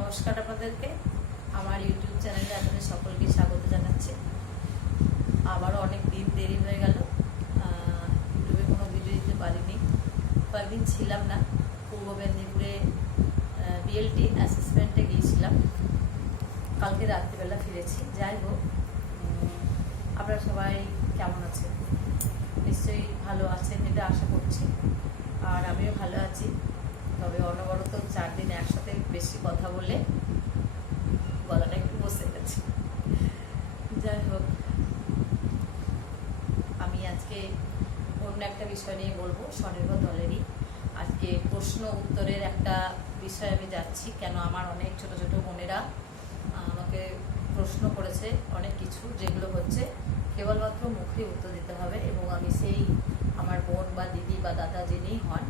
নমস্কার আপনাদেরকে। আমার ইউটিউব চ্যানেলে আপনাদের সকলকে স্বাগত জানাচ্ছি। আবারও অনেক দিন দেরি হয়ে গেল। ইউটিউবে কোনো ভিডিও দিতে পারিনি। কয়েকদিন ছিলাম না। পূর্ব মেদিনীপুরে বিএলটি অ্যাসেসমেন্টে গিয়েছিলাম। কালকে রাত্রিবেলা ফিরেছি। যাই হোক আপনারা সবাই কেমন আছেন? নিশ্চয়ই ভালো আছেন এটা আশা করছি। আর আমিও ভালো আছি। তবে অনবরত চার দিন একসাথে বেশি কথা বলে গলাটা একটু বসে গেছে। যাই হোক, আমি আজকে অন্য একটা বিষয় নিয়ে বলব, স্বনির্ভর দলেরই। আজকে প্রশ্ন উত্তরের একটা বিষয় আমি যাচ্ছি, কেন আমার অনেক ছোট ছোট বোনেরা আমাকে প্রশ্ন করেছে অনেক কিছু, যেগুলো হচ্ছে কেবলমাত্র মুখে উত্তর দিতে হবে এবং আমি সেই আমার বোন বা দিদি বা দাদা যিনি হন,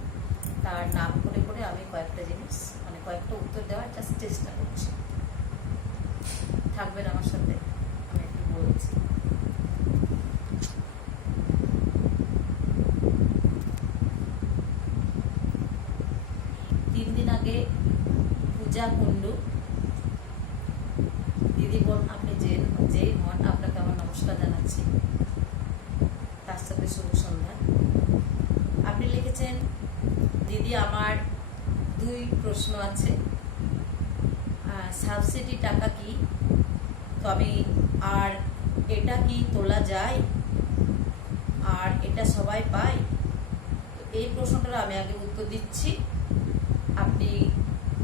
তার নাম করে করে আমি কয়েকটা জিনিস মানে কয়েকটা উত্তর দেওয়ার জাস্ট চেষ্টা করছি। থাকবেন আমার সাথে, আমি একটু বলছি। তিন দিন আগে পূজা কুণ্ডু দিদি বোন আপনি যে যেই হন আপনাকে আমার নমস্কার জানাচ্ছি। তার সাথে শুভ সন্ধ্যা। আপনি লিখেছেন, দিদি, আমার দুই প্রশ্ন আছে। সাবসিডি টাকা কি? তবে আর এটা কি তোলা যায়? আর এটা সবাই পায়? এই প্রশ্নটার আমি আগে উত্তর দিচ্ছি। আপনি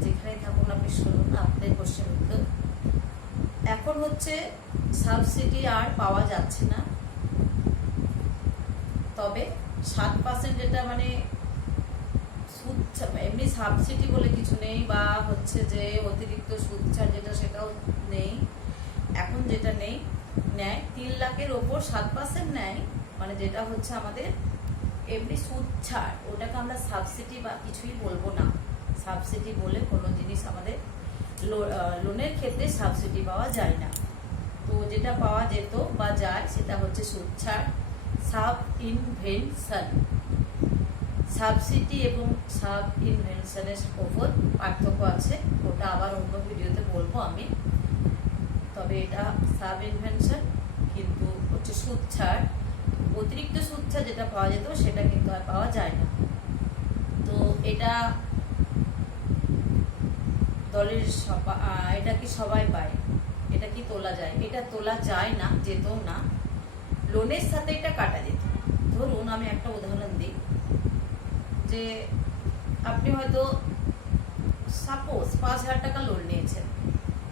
যেখানে থাকুন, আপনি শুনুন, আপনার কোশ্চেন উত্তর। এখন হচ্ছে সাবসিডি আর পাওয়া যাচ্ছে না। তবে সাত পার্সেন্ট যেটা মানে সুদ এমনি সাবসিডি বলে কিছু নেই বা হচ্ছে যে অতিরিক্ত সুদ ছাড় যেটা সেটাও নেই। এখন যেটা নেই নেয় তিন লাখের ওপর সাত পার্সেন্ট নেয় মানে যেটা হচ্ছে আমাদের এমনি সুদ ছাড়, ওটাকে আমরা সাবসিডি বা কিছুই বলব না। সাবসিডি বলে কোনো জিনিস আমাদের লোনের ক্ষেত্রে সাবসিডি পাওয়া যায় না। তো যেটা পাওয়া যেত বা যায় সেটা হচ্ছে সুদ ছাড়। সাব ইনভেনশন সাবসিডি এবং সাব ইনভেনশনের ওপর পার্থক্য আছে, ওটা আবার অন্য ভিডিওতে বলব আমি। তবে এটা সাব ইনভেনশন কিন্তু হচ্ছে সুদ ছাড়। অতিরিক্ত সুদ ছাড় যেটা পাওয়া যেত, সেটা কিন্তু আর পাওয়া যায় না। তো এটা দলের এটা কি সবাই পায়? এটা কি তোলা যায়? এটা তোলা যায় না, যেত না। লোনের সাথে এটা কাটা যেত ধরুন আমি একটা উদাহরণ দিই। যে আপনি হয়তো সাপোজ পাঁচ হাজার টাকা লোন নিয়েছেন।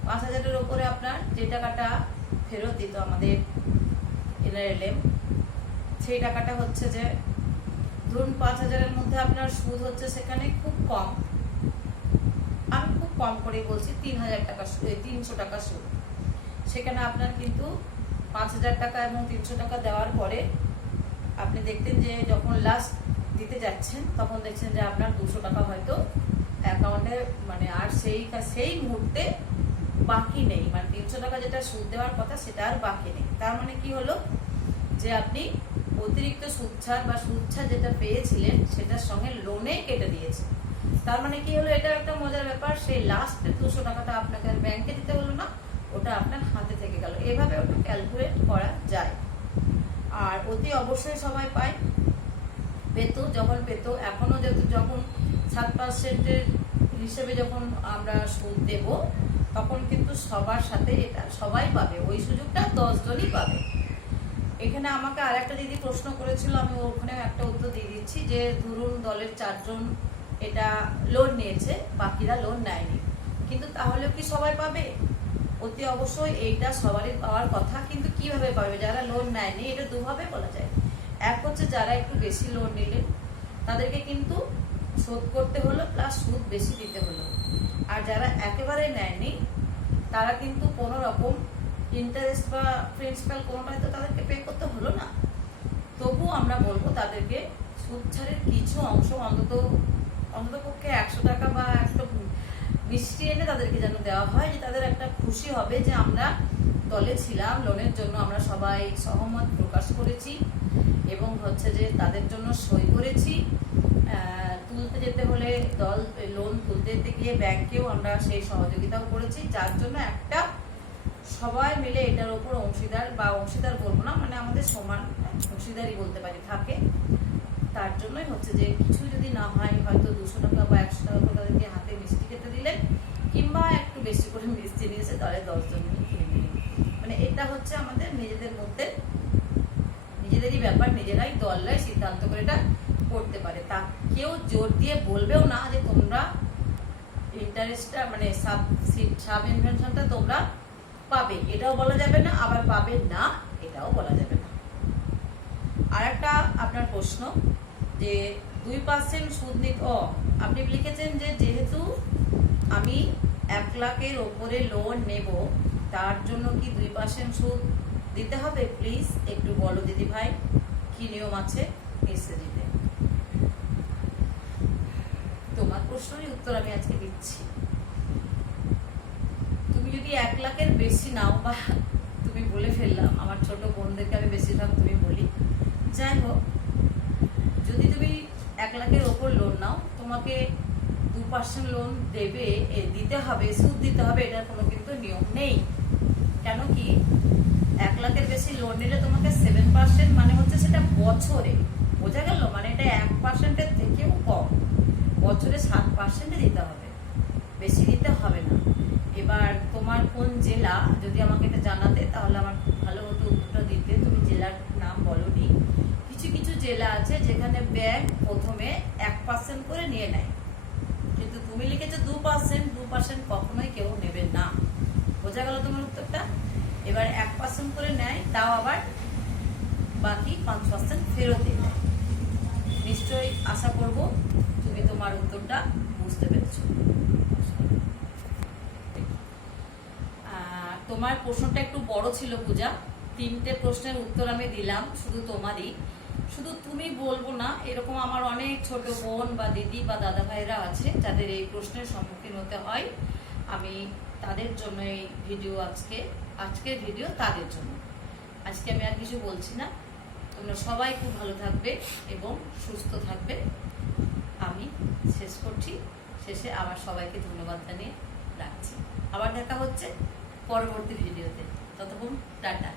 পাঁচ হাজারের ওপরে আপনার যে টাকাটা ফেরত দিত আমাদের এনআরএলএম, সেই টাকাটা হচ্ছে যে ধরুন পাঁচ হাজারের মধ্যে আপনার সুদ হচ্ছে সেখানে খুব কম। আমি খুব কম করে বলছি তিন হাজার টাকা তিনশো টাকা সুদ। সেখানে আপনার কিন্তু পাঁচ হাজার টাকা এবং তিনশো টাকা দেওয়ার পরে আপনি দেখতেন যে যখন লাস্ট দিতে যাচ্ছেন, তখন দেখছেন যে আপনার দুশো টাকা হয়তো অ্যাকাউন্টে মানে আর সেই সেই মুহূর্তে বাকি নেই। মানে তিনশো টাকা যেটা সুদ দেওয়ার কথা, সেটা আর বাকি নেই। তার মানে কি হলো? যে আপনি অতিরিক্ত সুদ ছাড় বা সুদ ছাড় যেটা পেয়েছিলেন, সেটার সঙ্গে লোনে কেটে দিয়েছে তার মানে কি হলো? এটা একটা মজার ব্যাপার। সেই লাস্ট দুশো টাকাটা আপনাকে আর ব্যাংকে দিতে হলো না, ওটা আপনার হাতে থেকে গেল। এভাবে ওটা ক্যালকুলেট করা যায়। আর অতি অবশ্যই সবাই পায়। পেতো, যখন পেতো এখনও যেহেতু যখন সাত পার্সেন্টের হিসেবে যখন আমরা সুদ দেব, তখন কিন্তু সবার সাথে এটা সবাই পাবে। ওই সুযোগটা দশজনই পাবে। এখানে আমাকে আর একটা দিদি প্রশ্ন করেছিল, আমি ওখানে একটা উত্তর দিয়ে দিচ্ছি যে, ধরুন দলের চারজন এটা লোন নিয়েছে, বাকিরা লোন নেয়নি, কিন্তু তাহলেও কি সবাই পাবে? অতি অবশ্যই এইটা সবারই পাওয়ার কথা, কিন্তু কীভাবে পাবে? যারা লোন নেয়নি, এটা দুভাবে বলা যায়। এক হচ্ছে যারা একটু বেশি লোন নিলে, তাদেরকে কিন্তু শোধ করতে হলো প্লাস সুদ বেশি দিতে হলো। আর যারা একেবারে নেয়নি, তারা কিন্তু কোনো রকম ইন্টারেস্ট বা প্রিন্সিপাল কোনোটাই তো তাদেরকে পে করতে হলো না। তবুও আমরা বলব তাদেরকে সুদ ছাড়ের কিছু অংশ অন্তত অন্তত পক্ষে একশো টাকা বা একটা মিষ্টি এনে তাদেরকে যেন দেওয়া হয়, যে তাদের একটা খুশি হবে যে আমরা দলে ছিলাম লোনের জন্য আমরা সবাই সহমত প্রকাশ করেছি। এবং হচ্ছে যে তাদের জন্য সই করেছি। তুলতে যেতে হলে দল লোন তুলতে যেতে গিয়ে ব্যাংকেও আমরা সেই সহযোগিতাও করেছি, যার জন্য একটা সবাই মিলে এটার ওপর অংশীদার বা অংশীদার বলব না মানে আমাদের সমান অংশীদারই বলতে পারি থাকে। তার জন্যই হচ্ছে যে কিছু যদি না হয়, হয়তো দুশো টাকা বা একশো টাকা তাদেরকে হাতে মিষ্টি খেতে দিলেন, কিংবা একটু বেশি করে মিষ্টি নিয়েছে তাহলে দশজন মিলে কিনে নিলেন। মানে এটা হচ্ছে আমাদের নিজেদের মধ্যে নিজেদেরই ব্যাপার, নিজেরাই দলরাই সিদ্ধান্ত করে এটা করতে পারে। তা কেউ জোর দিয়ে বলবেও না যে তোমরা ইন্টারেস্টটা মানে সাব সাব ইনভেনশনটা তোমরা পাবে। এটাও বলা যাবে না, আবার পাবে না, এটাও বলা যাবে না। আর একটা আপনার প্রশ্ন যে দুই পার্সেন্ট সুদ নিত ও, আপনি লিখেছেন যে যেহেতু আমি এক লাখের ওপরে লোন নেব, তার জন্য কি দুই পার্সেন্ট সুদ দিতে হবে প্লিজ একটু বলো দিদি ভাই কি নিয়ম আছে এসে দিতে। তোমার প্রশ্নেরই উত্তর আমি আজকে দিচ্ছি। তুমি যদি এক লাখের বেশি নাও, বা তুমি বলে ফেললাম, আমার ছোট বোনদেরকে আমি বেশিরভাগ তুমি বলি। যাই হোক, যদি তুমি এক লাখের ওপর লোন নাও, তোমাকে দু পার্সেন্ট লোন দেবে দিতে হবে, সুদ দিতে হবে, এটার কোনো কিন্তু নিয়ম নেই। কেন কি এক লাখের বেশি লোন নিলে তোমাকে সেভেন পার্সেন্ট মানে হচ্ছে সেটা বছরে। বোঝা গেল? মানে এটা এক পার্সেন্টের থেকেও কম। বছরে সাত পার্সেন্টে দিতে হবে। বেশি দিতে হবে না। এবার তোমার কোন জেলা? যদি আমাকে এটা জানাতে, তাহলে আমার ভালো হতো উত্তরটা দিতে। তুমি জেলার নাম বলনি। কিছু কিছু জেলা আছে যেখানে ব্যাংক প্রথমে এক পার্সেন্ট করে নিয়ে নেয়। কিন্তু তুমি লিখেছো দু পার্সেন্ট দু পার্সেন্ট কখনোই কেউ নেবে না। বোঝা গেল তোমার উত্তরটা? এবার এক পার্সেন্ট করে নেয়, তাও আবার বাকি পাঁচ পার্সেন্ট ফেরত দিয়ে নিশ্চয়ই আশা করব তুমি তোমার উত্তরটা বুঝতে পেরেছ। তোমার প্রশ্নটা একটু বড় ছিল পূজা। তিনটে প্রশ্নের উত্তর আমি দিলাম, শুধু তোমারই। শুধু তুমি বলব না, এরকম আমার অনেক ছোট বোন বা দিদি বা দাদা ভাইরা আছে, যাদের এই প্রশ্নের সম্মুখীন হতে হয়। আমি তাদের জন্য এই ভিডিও আজকে আজকের ভিডিও তাদের জন্য। আজকে আমি আর কিছু বলছি না। তোমরা সবাই খুব ভালো থাকবে এবং সুস্থ থাকবে। আমি শেষ করছি। শেষে আবার সবাইকে ধন্যবাদ জানিয়ে রাখছি। আবার দেখা হচ্ছে পরবর্তী ভিডিওতে ততক্ষণ টাটা।